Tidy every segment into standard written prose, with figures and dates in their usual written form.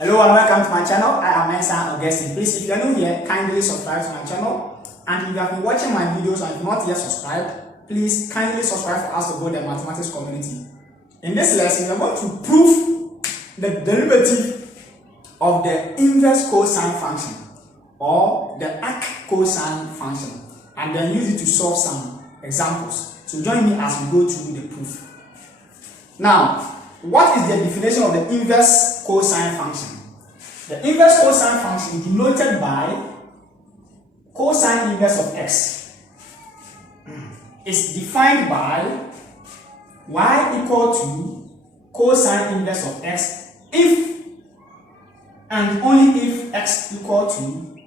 Hello and welcome to my channel. I am Mensah Augustine. Please, if you are new here, kindly subscribe to my channel. And if you have been watching my videos and not yet subscribed, please kindly subscribe for us to grow the mathematics community. In this lesson, we are going to prove the derivative of the inverse cosine function or the arc cosine function, and then use it to solve some examples. So join me as we go through the proof. Now, what is the definition of the inverse cosine function? The inverse cosine function is denoted by cosine inverse of x. It's defined by y equal to cosine inverse of x if and only if x equal to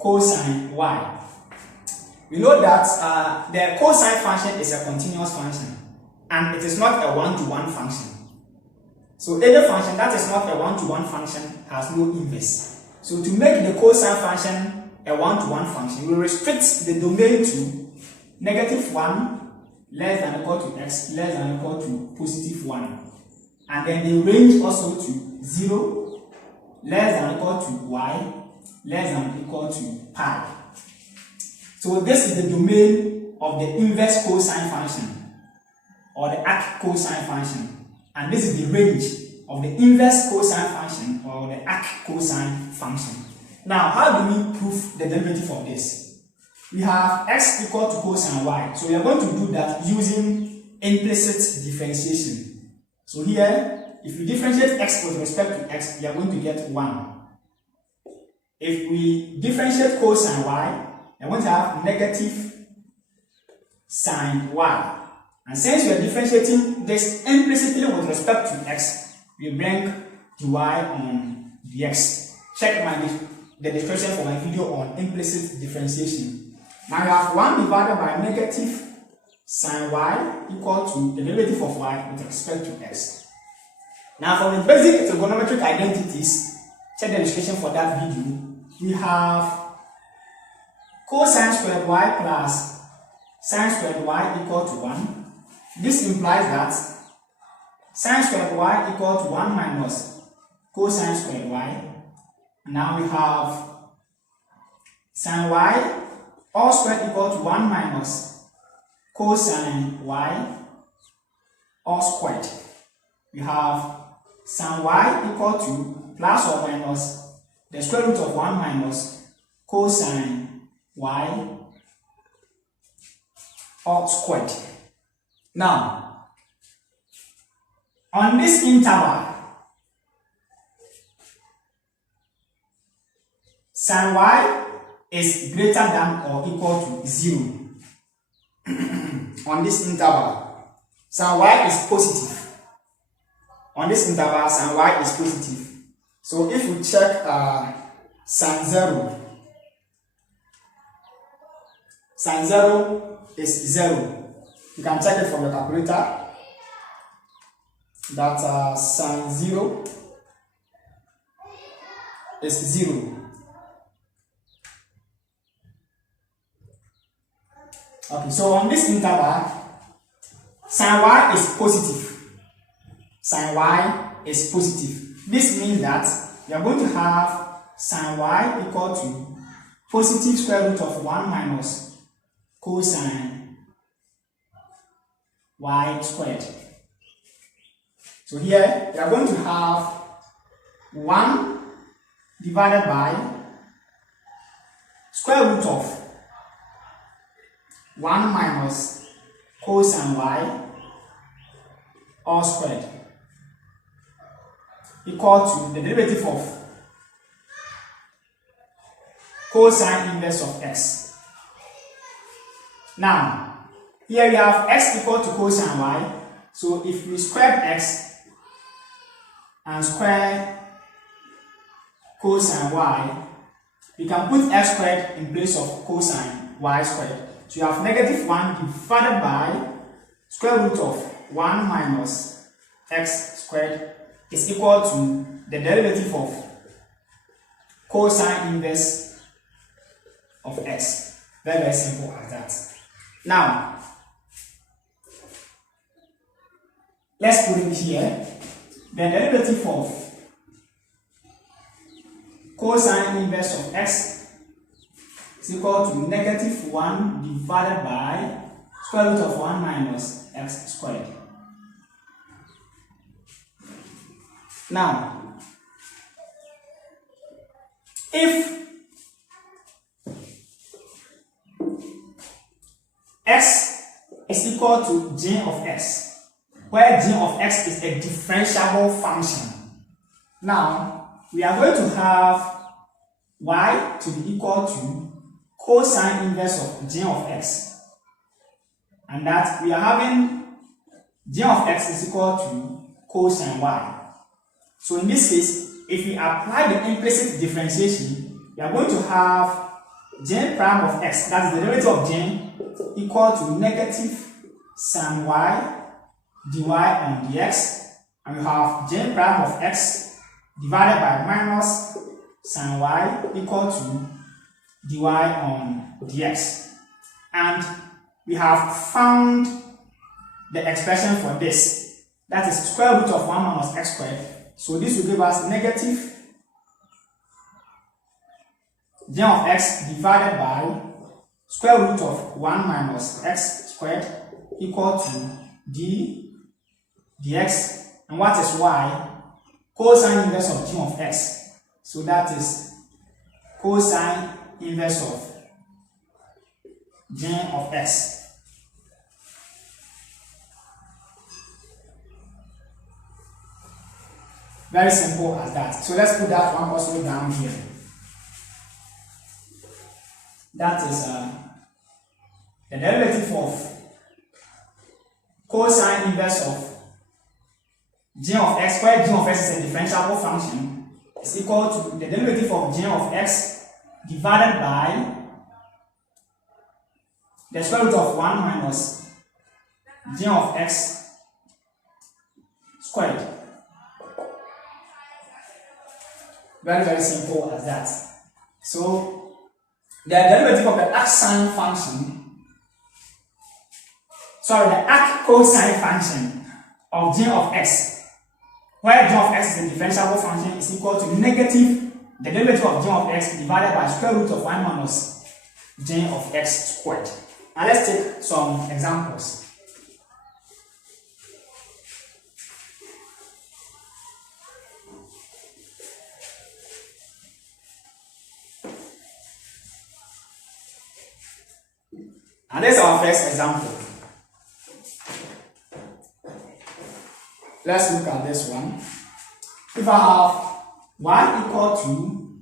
cosine y. We know that the cosine function is a continuous function and it is not a one-to-one function. So any function that is not a one-to-one function has no inverse. So to make the cosine function a one-to-one function, we restrict the domain to -1 less than or equal to x less than or equal to +1. And then the range also to 0 less than or equal to y less than or equal to pi. So this is the domain of the inverse cosine function or the arc cosine function. And this is the range of the inverse cosine function or the arc cosine function. Now, how do we prove the derivative of this? We have x equal to cosine y. So we are going to do that using implicit differentiation. So here, if we differentiate x with respect to x, we are going to get 1. If we differentiate cosine y, we are going to have negative sine y. And since we are differentiating this implicitly with respect to x, we bring dy on dx. Check the description for my video on implicit differentiation. Now we have 1 divided by negative sine y equal to the derivative of y with respect to x. Now for the basic trigonometric identities, check the description for that video. We have cosine squared y plus sine squared y equal to 1. This implies that sine squared y equal to 1 minus cosine squared y. Now we have sine y all squared equal to 1 minus cosine y all squared. We have sine y equal to plus or minus the square root of 1 minus cosine y all squared. Now, on this interval, sine y is greater than or equal to 0. On this interval, sine y is positive. On this interval, sine y is positive. So if we check sine 0, sine 0 is 0. You can check it from the calculator that sine 0 is 0. Okay, so on this interval, sine y is positive. Sine y is positive. This means that we are going to have sine y equal to positive square root of 1 minus cosine y squared. So here we are going to have 1 divided by square root of 1 minus cosine y all squared equal to the derivative of cosine inverse of x. Now, here we have x equal to cosine y. So if we square x and square cosine y, we can put x squared in place of cosine y squared. So you have -1 divided by square root of 1 minus x squared is equal to the derivative of cosine inverse of x. Very, very simple as that. Now, let's put it here. The derivative of cosine inverse of x is equal to negative 1 divided by square root of 1 minus x squared. Now, if x is equal to g of x, where g of x is a differentiable function, now we are going to have y to be equal to cosine inverse of g of x, and that we are having g of x is equal to cosine y. So in this case, if we apply the implicit differentiation, we are going to have g prime of x, that is the derivative of g, equal to negative sine y dy on dx, and we have g prime of x divided by minus sine y equal to dy on dx. And we have found the expression for this, that is square root of 1 minus x squared. So this will give us negative g of x divided by square root of 1 minus x squared equal to d dx. And what is y? Cosine inverse of g of x. So that is cosine inverse of g of x. Very simple as that. So let's put that one also down here. That is the derivative of cosine inverse of g of x, where g of x is a differentiable function, is equal to the derivative of g of x divided by the square root of 1 minus g of x squared. Very, very simple as that. So the derivative of the arcsine function, sorry, the arc cosine function of g of x, where g of x is a differentiable function, is equal to negative the derivative of g of x divided by square root of 1 minus g of x squared. Now let's take some examples. And this is our first example. Let's look at this one. If I have y equal to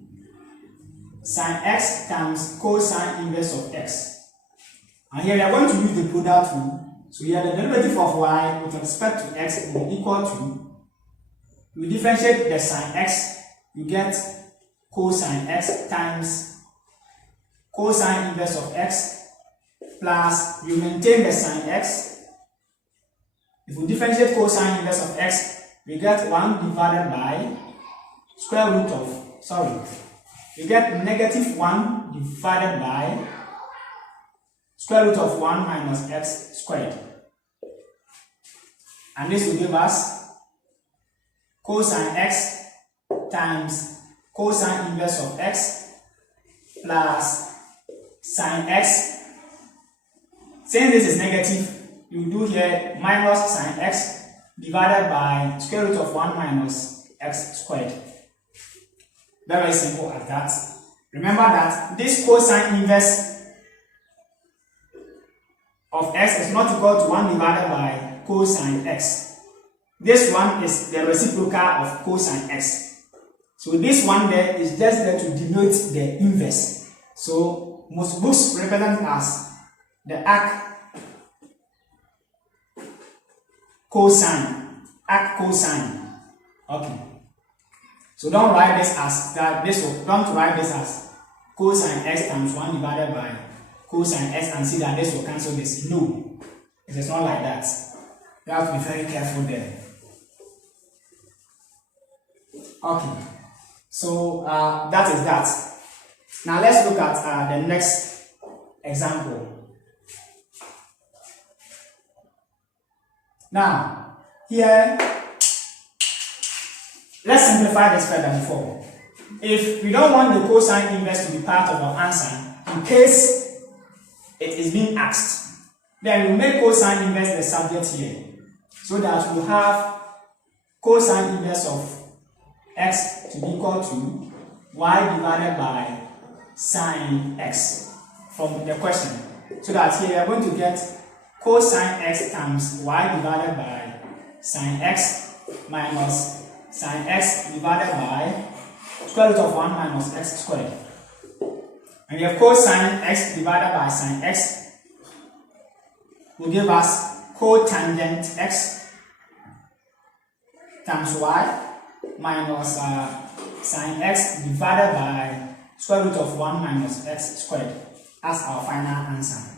sine x times cosine inverse of x, and here we are going to use the product rule. So here the derivative of y with respect to x will be equal to, we differentiate the sine x, you get cosine x times cosine inverse of x, plus you maintain the sine x. If we differentiate cosine inverse of x, we get 1 divided by square root of, we get negative 1 divided by square root of 1 minus x squared. And this will give us cosine x times cosine inverse of x plus sine x. Since this is negative, you do here minus sine x divided by square root of 1 minus x squared. Very simple as that. Remember that this cosine inverse of x is not equal to 1 divided by cosine x. This one is the reciprocal of cosine x. So this one there is just there to denote the inverse. So most books represent as the arc cosine. Okay. So don't write this as that. Don't write this as cosine x times 1 divided by cosine x and see that this will cancel this. No, it is not like that. You have to be very careful there. Okay. So that is that. Now let's look at the next example. Now, here, let's simplify this further before. if we don't want the cosine inverse to be part of our answer, in case it is being asked, then we'll make cosine inverse the subject here, so that we'll have cosine inverse of x to be equal to y divided by sine x from the question. So that here we are going to get cosine x times y divided by sine x minus sine x divided by square root of 1 minus x squared. And we have cosine x divided by sine x will give us cotangent x times y minus sine x divided by square root of 1 minus x squared as our final answer.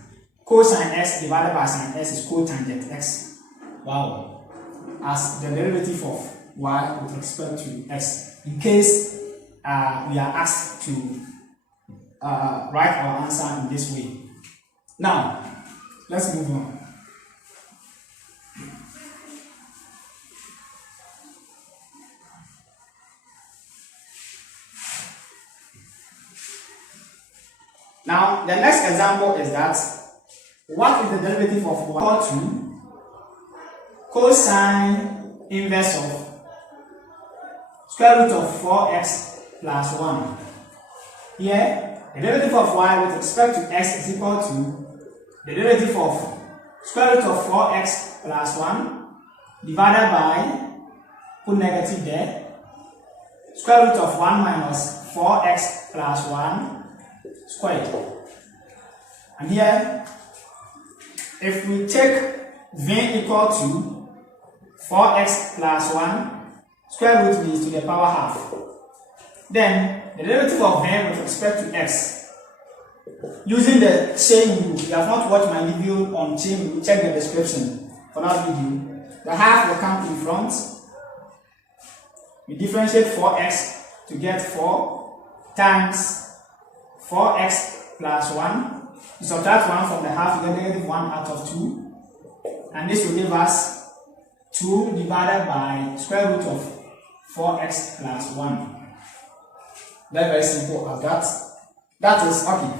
Cosine x divided by sine x is cotangent x. Wow. As the derivative of y with respect to x, in case we are asked to write our answer in this way. Now, let's move on. Now, the next example is that what is the derivative of y equal to cosine inverse of square root of 4x plus 1. Here, the derivative of y with respect to x is equal to the derivative of square root of 4x plus 1 divided by, put negative there, square root of 1 minus 4x plus 1 squared. And here, if we take v equal to 4x plus 1 square root is to the power half, then the derivative of v with respect to x, using the chain rule. If you have not watched my video on chain rule, check the description for that video. The half will come in front. We differentiate 4x to get 4 times 4x plus 1. You subtract 1 from the half, you get negative 1 out of 2. And this will give us 2 divided by square root of 4x plus 1. Very, very simple as that. That is okay.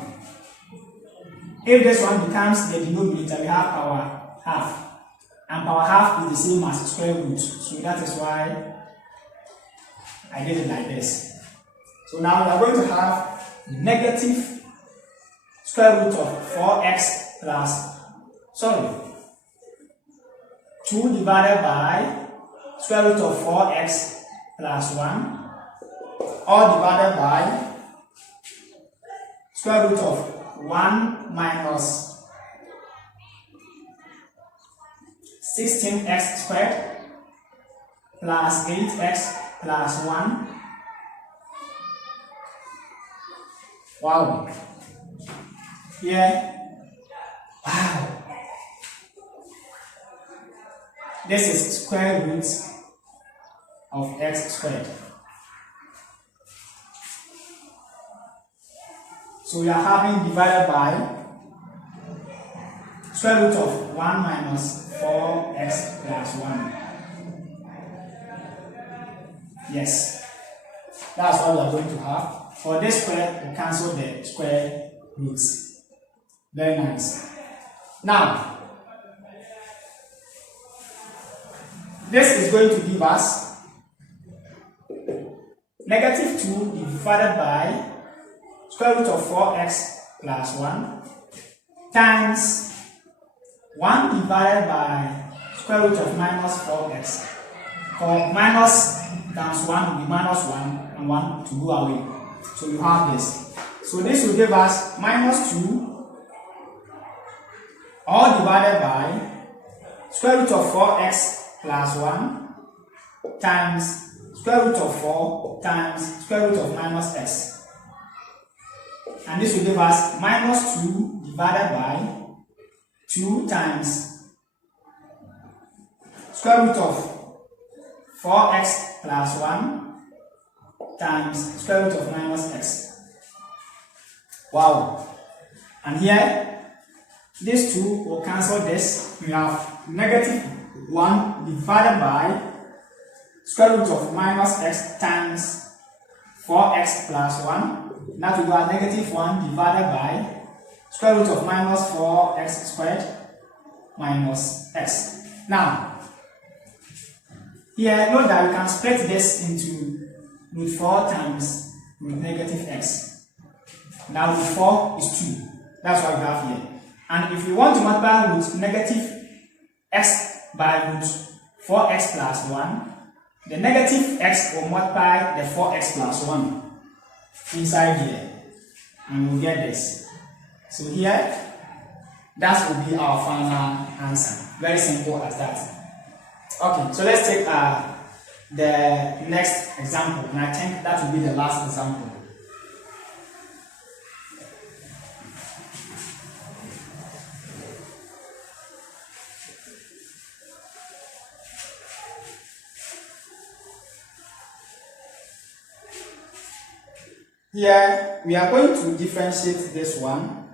If this one becomes the denominator, we have power half. And power half is the same as square root. So that is why I did it like this. So now we are going to have negative square root of 4x plus, 2 divided by square root of 4x plus 1, all divided by square root of 1 minus 16x squared plus 8x plus 1. Wow. Here. Wow. This is square root of x squared. So we are having divided by square root of 1 minus 4x plus 1. Yes. That's what we are going to have. For this square, we cancel the square roots. Very nice. Now, this is going to give us negative 2 divided by square root of 4x plus 1 times 1 divided by square root of minus 4x. For minus times 1 will be minus 1 and 1 to go away. So you have this. So this will give us minus 2 all divided by square root of 4x plus 1 times square root of 4 times square root of minus x. And this will give us minus 2 divided by 2 times square root of 4x plus 1 times square root of minus x. Wow. And here, these two will cancel this. We have negative 1 divided by square root of minus x times 4x plus 1. That will go as negative 1 divided by square root of minus 4x squared minus x. Now, here, note that we can split this into root 4 times root negative x. Now, root 4 is 2. That's what we have here. And if we want to multiply root negative x by root 4x plus 1, the negative x will multiply the 4x plus 1 inside here. And we'll get this. So here, that will be our final answer. Very simple as that. Okay, so let's take the next example, and I think that will be the last example. Here we are going to differentiate this one.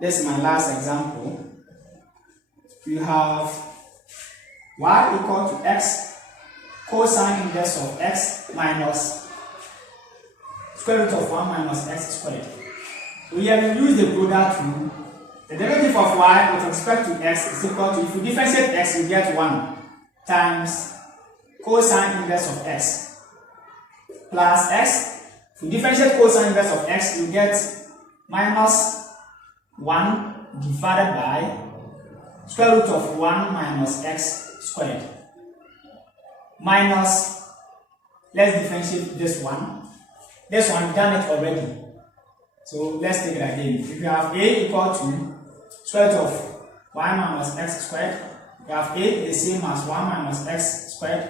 This is my last example. We have y equal to x cosine inverse of x minus square root of 1 minus x squared. So here we use the product rule. The derivative of y with respect to x is equal to, if you differentiate x, you get 1 times cosine inverse of x plus x. If you differentiate cosine inverse of x, you get minus 1 divided by square root of 1 minus x squared minus, let's differentiate this one. This one, we've done it already. So let's take it again. If you have a equal to square root of 1 minus x squared, you have a the same as 1 minus x squared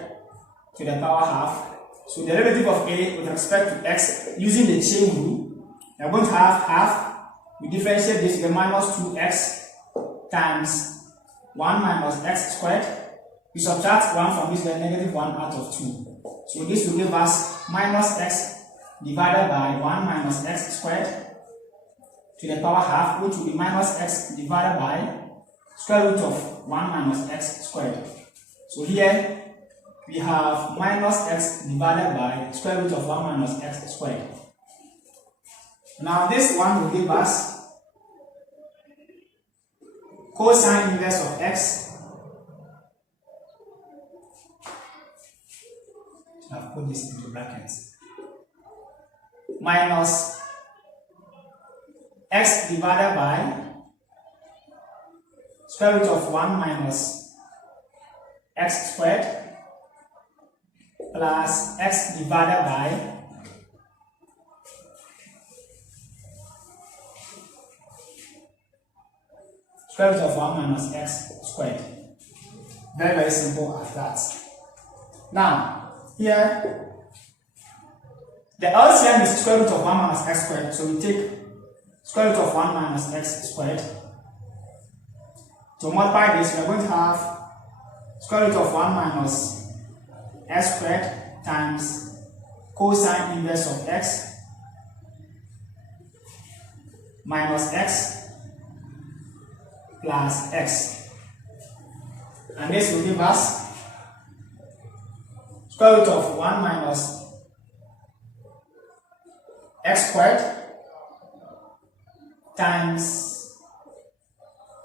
to the power half. So the derivative of a with respect to x using the chain rule, we are going to have half. We differentiate this to the minus 2x times 1 minus x squared. We subtract 1 from this, the negative 1 out of 2. So this will give us minus x divided by 1 minus x squared to the power half, which will be minus x divided by square root of 1 minus x squared. So here we have minus x divided by square root of 1 minus x squared. Now this one will give us cosine inverse of x. I've put this into brackets. Minus x divided by square root of 1 minus x squared plus x divided by square root of 1 minus x squared. Very, very simple as that. Now, here, the LCM is square root of 1 minus x squared, so we take square root of 1 minus x squared. To multiply this, we are going to have square root of 1 minus x squared times cosine inverse of x minus x plus x. And this will give us square root of 1 minus x squared times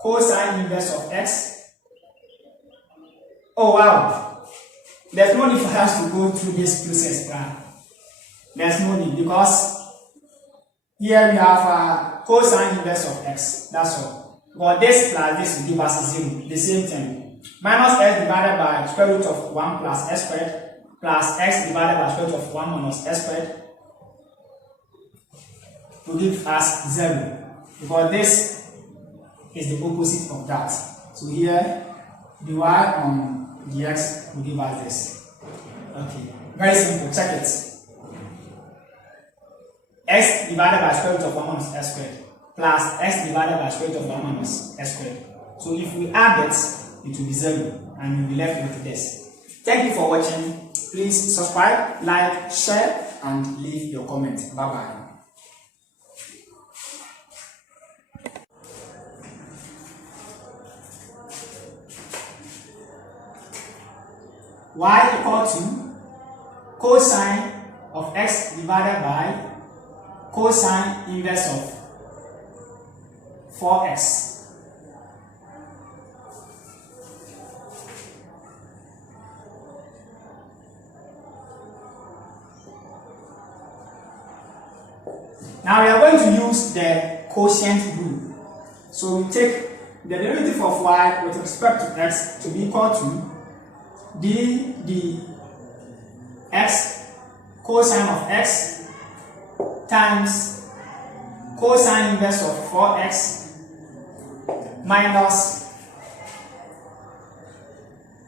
cosine inverse of x. Oh wow! There's no need for us to go through this process, right? There's no need, because here we have cosine inverse of x. That's all. But this plus this will give us 0, the same thing. Minus x divided by square root of 1 plus x squared plus x divided by square root of 1 minus x squared will give us 0, because this is the opposite of that. So here dy on dx will give us this. Okay, very simple. Check it. X divided by square root of 1 minus x squared plus x divided by square root of 1 minus x squared. So if we add it, it will be 0, and we'll be left with this. Thank you for watching. Please subscribe, like, share, and leave your comment. Bye bye. y equal to cosine of x divided by cosine inverse of 4x. Now we are going to use the quotient rule. So we take the derivative of y with respect to x to be equal to dx cosine of x times cosine inverse of 4x minus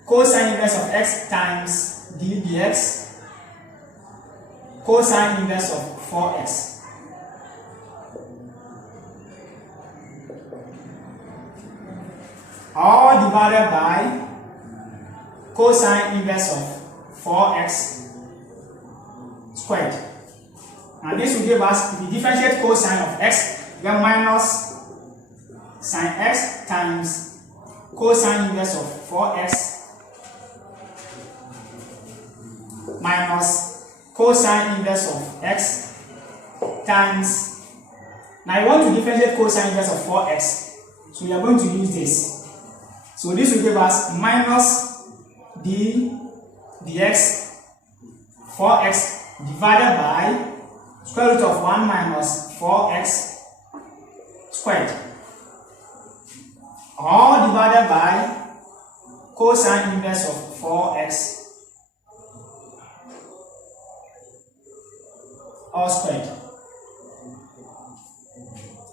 cosine inverse of x times dx cosine inverse of 4x. All divided by cosine inverse of 4x squared. And this will give us, if we differentiate cosine of x, then minus sine x times cosine inverse of 4x minus cosine inverse of x times, now I want to differentiate cosine inverse of 4x, so we are going to use this. So this will give us minus dx 4x divided by square root of 1 minus 4x squared, all divided by cosine inverse of 4x all squared.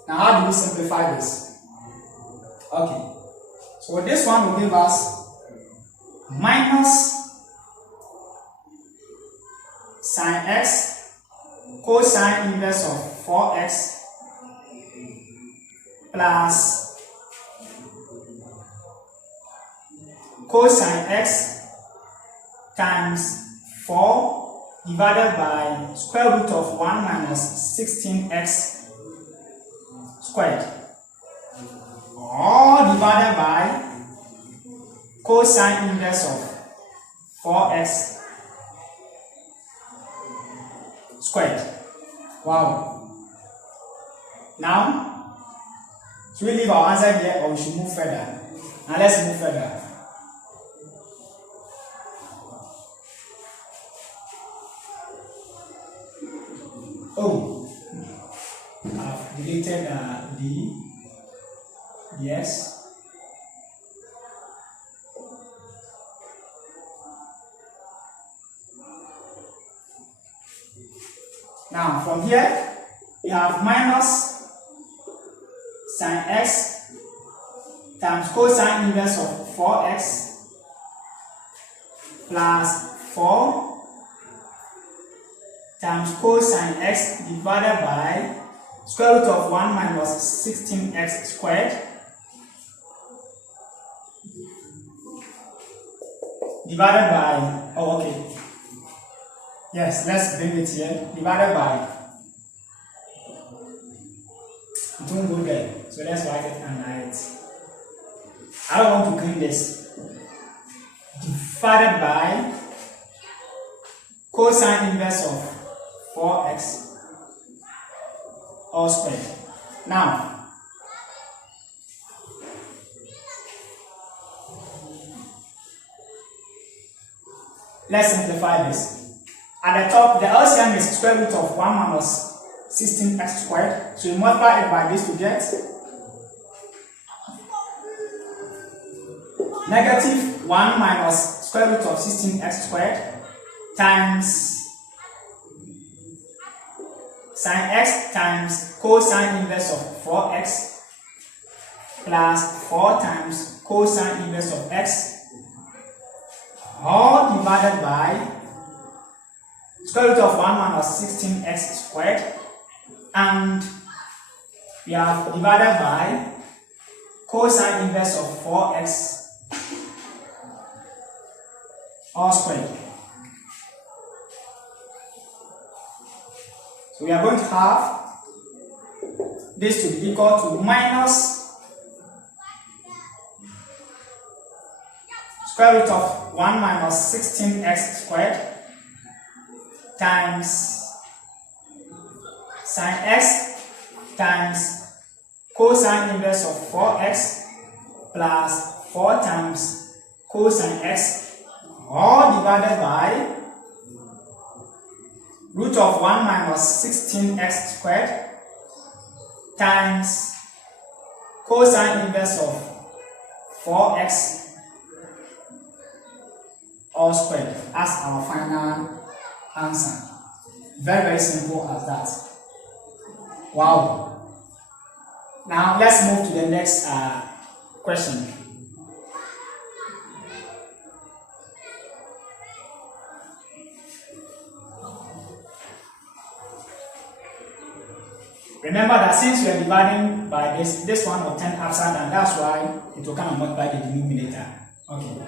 Now how do we simplify this? Okay, so this one will give us minus sine x cosine inverse of 4x plus cosine x times 4 divided by square root of 1 minus 16x squared, all divided by cosine inverse of 4x squared. Wow. Now, should we leave our answer here or we should move further? Now let's move further. Oh, I've deleted yes. Now from here we have minus sine x times cosine inverse of 4x plus 4 times cosine x divided by square root of 1 minus 16x squared divided by, oh okay, yes, let's bring it here, divided by, it won't go there, so let's write it and write it. I don't want to clean this. Divided by cosine inverse of 4x all squared. Now, let's simplify this. At the top, the LCM is square root of 1 minus 16x squared. So you multiply it by this to get negative 1 minus square root of 16x squared times sine x times cosine inverse of 4x plus 4 times cosine inverse of x all divided by square root of 1 minus 16x squared, and we have divided by cosine inverse of 4x all squared. So we are going to have this to be equal to minus square root of 1 minus 16x squared times sine x times cosine inverse of 4x plus 4 times cosine x, all divided by root of 1 minus 16x squared times cosine inverse of 4x all squared as our final answer. Very, very simple as that. Wow. Now let's move to the next question. Remember that since we are dividing by this one will turn upside down, that's why it will come and multiply the denominator. Okay.